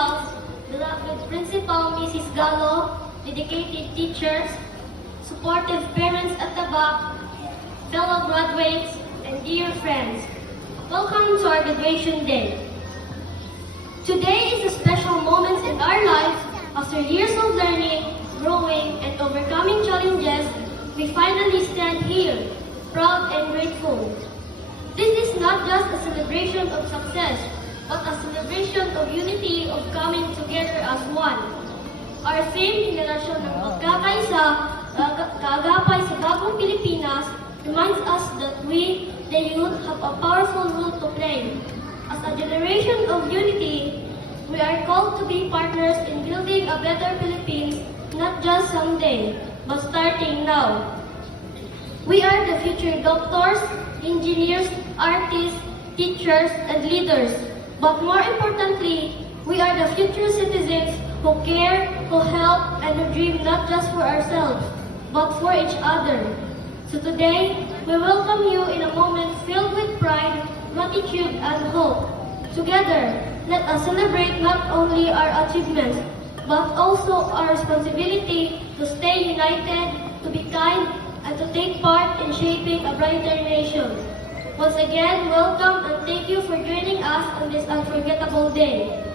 officials, beloved Principal Mrs. Gallo, dedicated teachers, supportive parents at the back, fellow graduates, and dear friends. Welcome to our graduation day. Today is a special moment in our lives. After years of learning, growing, and overcoming challenges, we finally stand here, proud and grateful. This is not just a celebration of success, but a celebration of unity, of coming together as one. Our theme, Henerasyon ng Pagkakaisa, Kaagapay sa Bagong Pilipinas, reminds us that we, the youth, have a powerful role to play. As a generation of unity, we are called to be partners in building a better Philippines, not just someday, but starting now. We are the future doctors, engineers, artists, teachers, and leaders. But more importantly, we are the future citizens who care, who help, and who dream not just for ourselves, but for each other. So today, we welcome you in a moment filled with pride, gratitude, and hope. Together, let us celebrate not only our achievements, but also our responsibility to stay united, to be kind, and to take part in shaping a brighter nation. Once again, welcome and thank you for joining us on this unforgettable day.